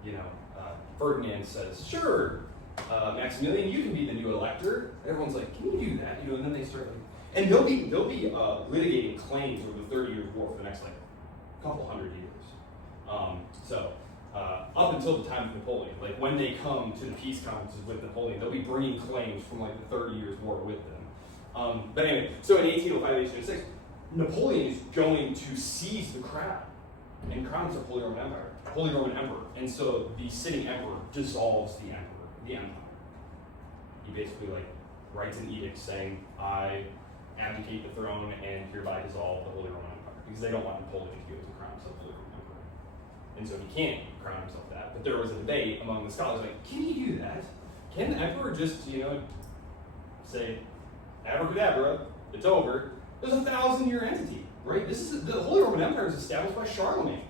Ferdinand says, sure, Maximilian, you can be the new elector. Everyone's like, can you do that? And then they start and they'll be litigating claims over the 30 Years' War for the next couple hundred years. Up until the time of Napoleon, when they come to the peace conferences with Napoleon, they'll be bringing claims from the 30 Years' War with them. But anyway, so in 1805, 1806, Napoleon is going to seize the crown and crown the Holy Roman Emperor. And so the sitting emperor dissolves the empire. He basically writes an edict saying, I abdicate the throne and hereby dissolve the Holy Roman Empire, because they don't want Napoleon to be able to crown himself Holy Roman Emperor. And so he can't crown himself that. But there was a debate among the scholars, can he do that? Can the emperor just, say, abracadabra, it's over? There's a 1,000-year entity, right? The Holy Roman Empire was established by Charlemagne.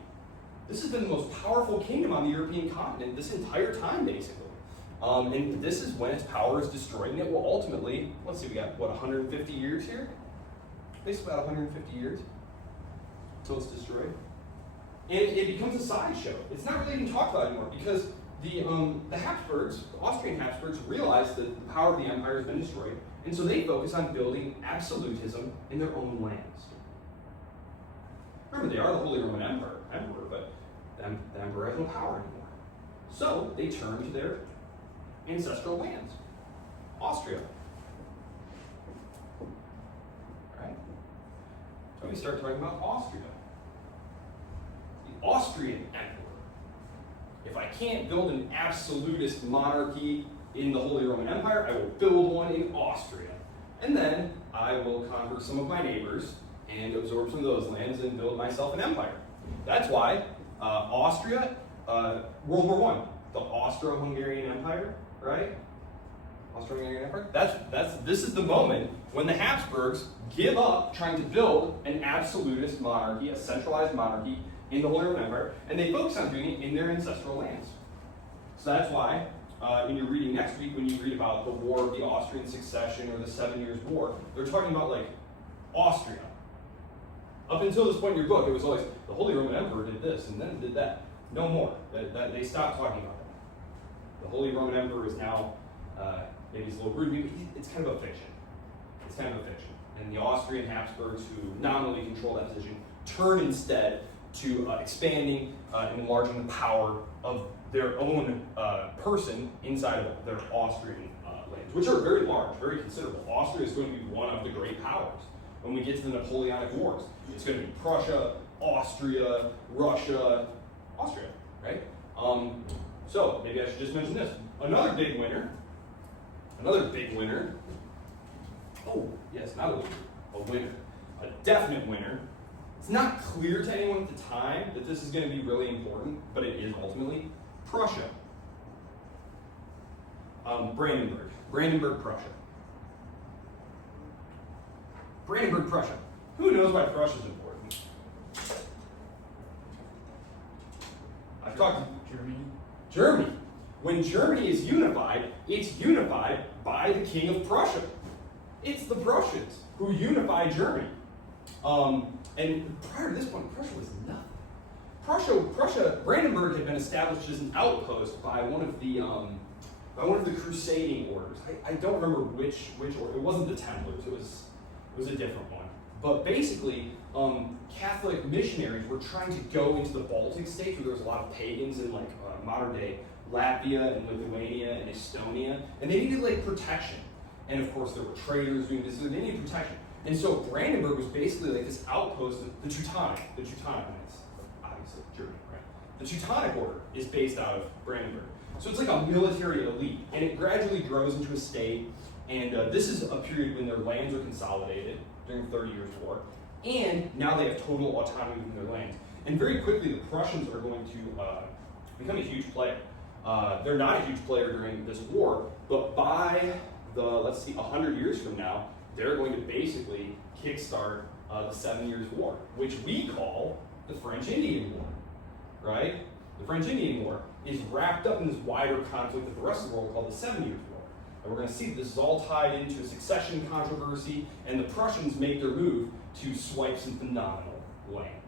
This has been the most powerful kingdom on the European continent this entire time, basically. And this is when its power is destroyed, and it will ultimately, let's see, we got, 150 years here? Basically about 150 years until it's destroyed. And it becomes a sideshow. It's not really even talked about anymore, because the Habsburgs, the Austrian Habsburgs, realize that the power of the empire has been destroyed, and so they focus on building absolutism in their own lands. Remember, they are the Holy Roman Emperor, but the emperor has no power anymore. So they turn to their ancestral lands, Austria. Right? So we start talking about Austria. The Austrian emperor. If I can't build an absolutist monarchy in the Holy Roman Empire, I will build one in Austria. And then I will conquer some of my neighbors and absorb some of those lands and build myself an empire. That's why Austria, World War I, the Austro-Hungarian Empire, right? Austro-Hungarian Empire? This is the moment when the Habsburgs give up trying to build an absolutist monarchy, a centralized monarchy in the Holy Roman Empire, and they focus on doing it in their ancestral lands. So that's why in your reading next week, when you read about the War of the Austrian Succession or the 7 Years' War, they're talking about like Austria. Up until this point in your book, it was always the Holy Roman Emperor did this and then did that. No more. They stopped talking about that. The Holy Roman Emperor is now, maybe it's a little rude, but it's kind of a fiction. It's kind of a fiction. And the Austrian Habsburgs, who nominally control that position, turn instead to expanding and enlarging the power of their own person inside of their Austrian lands, which are very large, very considerable. Austria is going to be one of the great powers. When we get to the Napoleonic Wars, it's going to be Prussia, Austria, Russia, Austria, right? So maybe I should just mention this. Another big winner. Oh, yes, not a loser, a winner. A definite winner. It's not clear to anyone at the time that this is going to be really important, but it is ultimately Prussia. Brandenburg, Prussia. Brandenburg, Prussia. Who knows why Prussia is important? I've talked to Germany. When Germany is unified, it's unified by the King of Prussia. It's the Prussians who unified Germany. And prior to this point, Prussia was nothing. Brandenburg had been established as an outpost by one of the crusading orders. I don't remember which order. It wasn't the Templars. It was a different one. But basically, Catholic missionaries were trying to go into the Baltic states where there was a lot of pagans in like modern day Latvia and Lithuania and Estonia, and they needed like protection. And of course, there were traders doing this, so they needed protection. And so Brandenburg was basically like this outpost of the Teutonic, and it's obviously Germany, right? The Teutonic Order is based out of Brandenburg. So it's like a military elite, and it gradually grows into a state, and this is a period when their lands are consolidated during the 30 Years' War, and now they have total autonomy within their lands. And very quickly, the Prussians are going to become a huge player. They're not a huge player during this war, but by 100 years from now, they're going to basically kickstart the 7 Years' War, which we call the French-Indian War, right? The French-Indian War is wrapped up in this wider conflict that the rest of the world called the 7 Years' War. And we're going to see that this is all tied into a succession controversy, and the Prussians make their move to swipe some phenomenal lands.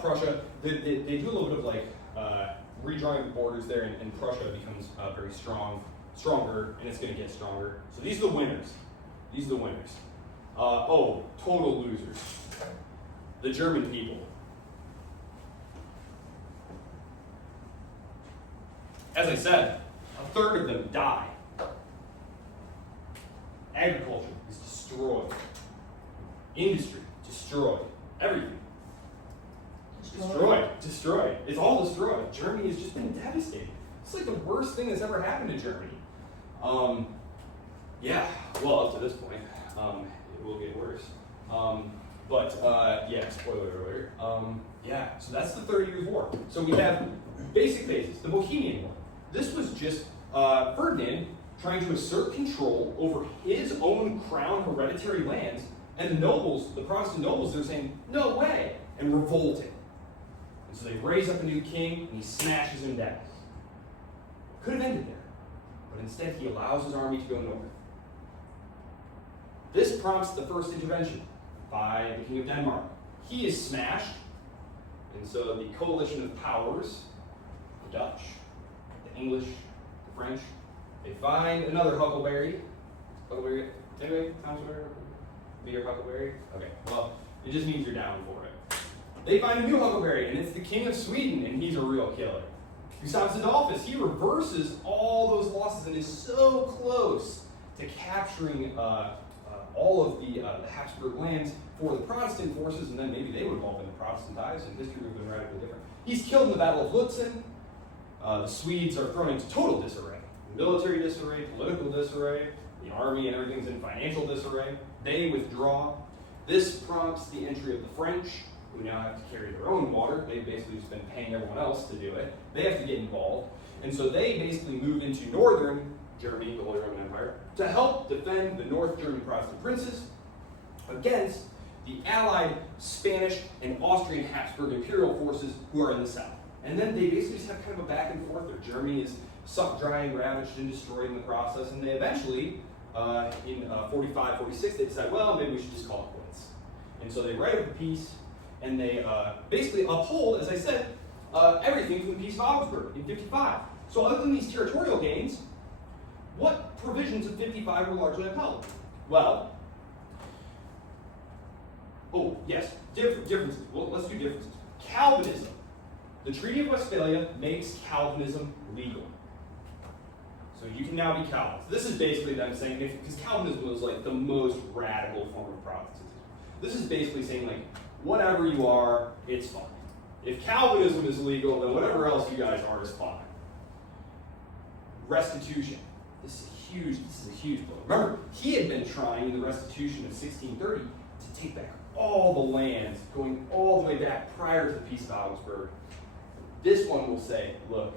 Prussia, they do a little bit of like redrawing the borders there, and Prussia becomes very stronger, and it's going to get stronger. So these are the winners. Total losers. The German people. As I said, a third of them die. Agriculture is destroyed. Industry, destroyed. Everything. Destroyed. It's all destroyed. Germany has just been devastated. It's like the worst thing that's ever happened to Germany. Up to this point, it will get worse. Spoiler alert. So that's the 30 Years' War. So we have basic bases. The Bohemian War. This was just Ferdinand trying to assert control over his own crown hereditary lands, and the nobles, the Protestant nobles, they're saying, no way, and revolting. And so they raise up a new king, and he smashes him down. Could have ended there, but instead he allows his army to go north. This prompts the first intervention by the King of Denmark. He is smashed, and so the coalition of powers, the Dutch, the English, the French, they find another Huckleberry. Anyway, be your Huckleberry? Okay, well, it just means you're down for it. They find a new Huckleberry, and it's the King of Sweden, and he's a real killer. Gustavus Adolphus, he reverses all those losses and is so close to capturing all of the Habsburg lands for the Protestant forces, and then maybe they would have all been Protestantized, and history would have been radically different. He's killed in the Battle of Lutzen. The Swedes are thrown into total disarray. Military disarray, political disarray, the army and everything's in financial disarray. They withdraw. This prompts the entry of the French, who now have to carry their own water. They've basically just been paying everyone else to do it. They have to get involved. And so they basically move into northern Germany, the Holy Roman Empire, to help defend the North German Protestant princes against the allied Spanish and Austrian Habsburg imperial forces who are in the south. And then they basically just have kind of a back and forth there. Germany is sucked dry and ravaged and destroyed in the process, and they eventually, in 45, 46, they decide, well, maybe we should just call it quits. And so they write up a peace, and they basically uphold, as I said, everything from the Peace of Augsburg in 55. So other than these territorial gains, what provisions of 55 were largely upheld? Well, oh, yes, differences. Well, let's do differences. Calvinism. The Treaty of Westphalia makes Calvinism legal. So you can now be Calvinist. This is basically them saying, because Calvinism was like the most radical form of Protestantism. This is basically saying, like, whatever you are, it's fine. If Calvinism is legal, then whatever else you guys are is fine. Restitution. This is a huge blow. Remember, he had been trying in the Restitution of 1630 to take back all the lands going all the way back prior to the Peace of Augsburg. This one will say, look,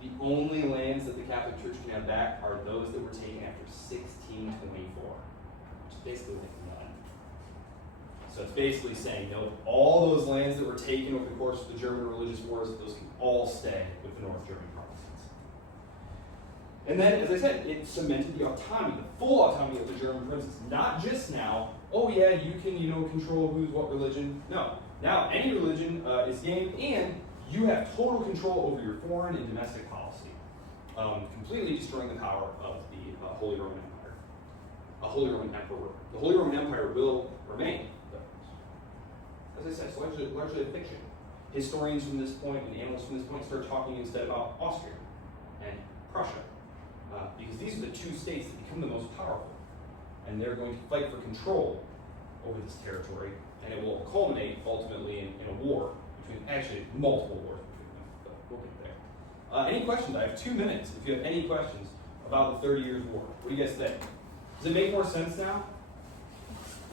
the only lands that the Catholic Church can have back are those that were taken after 1624, which is basically like none. So it's basically saying, no, all those lands that were taken over the course of the German religious wars, those can all stay with the North German Protestants. And then, as I said, it cemented the autonomy, the full autonomy of the German princes. Not just now, oh yeah, you can, control who's what religion. No, now any religion is game, and you have total control over your foreign and domestic policy, completely destroying the power of the Holy Roman Empire, a Holy Roman Emperor. The Holy Roman Empire will remain, but as I said, it's largely a fiction. Historians from this point and analysts from this point start talking instead about Austria and Prussia, because these are the two states that become the most powerful, and they're going to fight for control over this territory, and it will culminate ultimately in a war between, actually, multiple wars between them, but we'll get there. Any questions? I have 2 minutes if you have any questions about the 30 Years' War. What do you guys think? Does it make more sense now?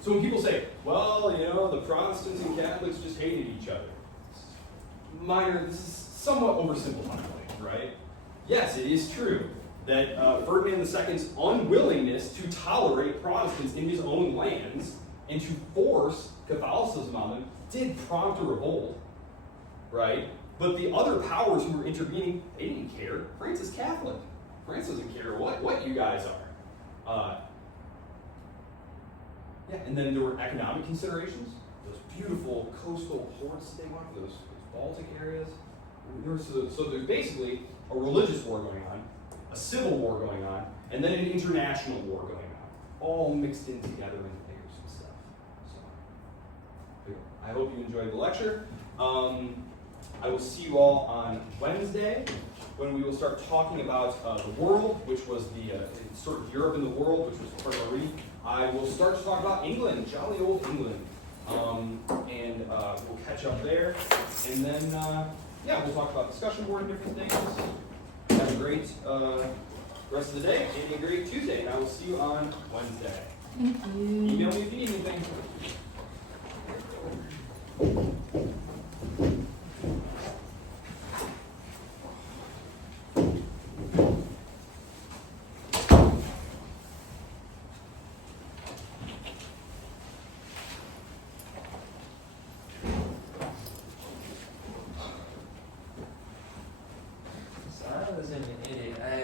So when people say, well, the Protestants and Catholics just hated each other, this is somewhat oversimplifying, right? Yes, it is true that Ferdinand II's unwillingness to tolerate Protestants in his own lands and to force Catholicism on them did prompt a revolt, right? But the other powers who were intervening, they didn't care. France is Catholic. France doesn't care what you guys are. Yeah, and then there were economic considerations. Those beautiful coastal ports they want for those Baltic areas. So there's basically a religious war going on, a civil war going on, and then an international war going on, all mixed in together in layers and stuff. So I hope you enjoyed the lecture. I will see you all on Wednesday when we will start talking about the world, which was the sort of Europe and the world, which was part of our reading. I will start to talk about England, jolly old England, and we'll catch up there. And then, we'll talk about discussion board and different things. Have a great rest of the day and a great Tuesday. And I will see you on Wednesday. Thank you. Email me if you need anything.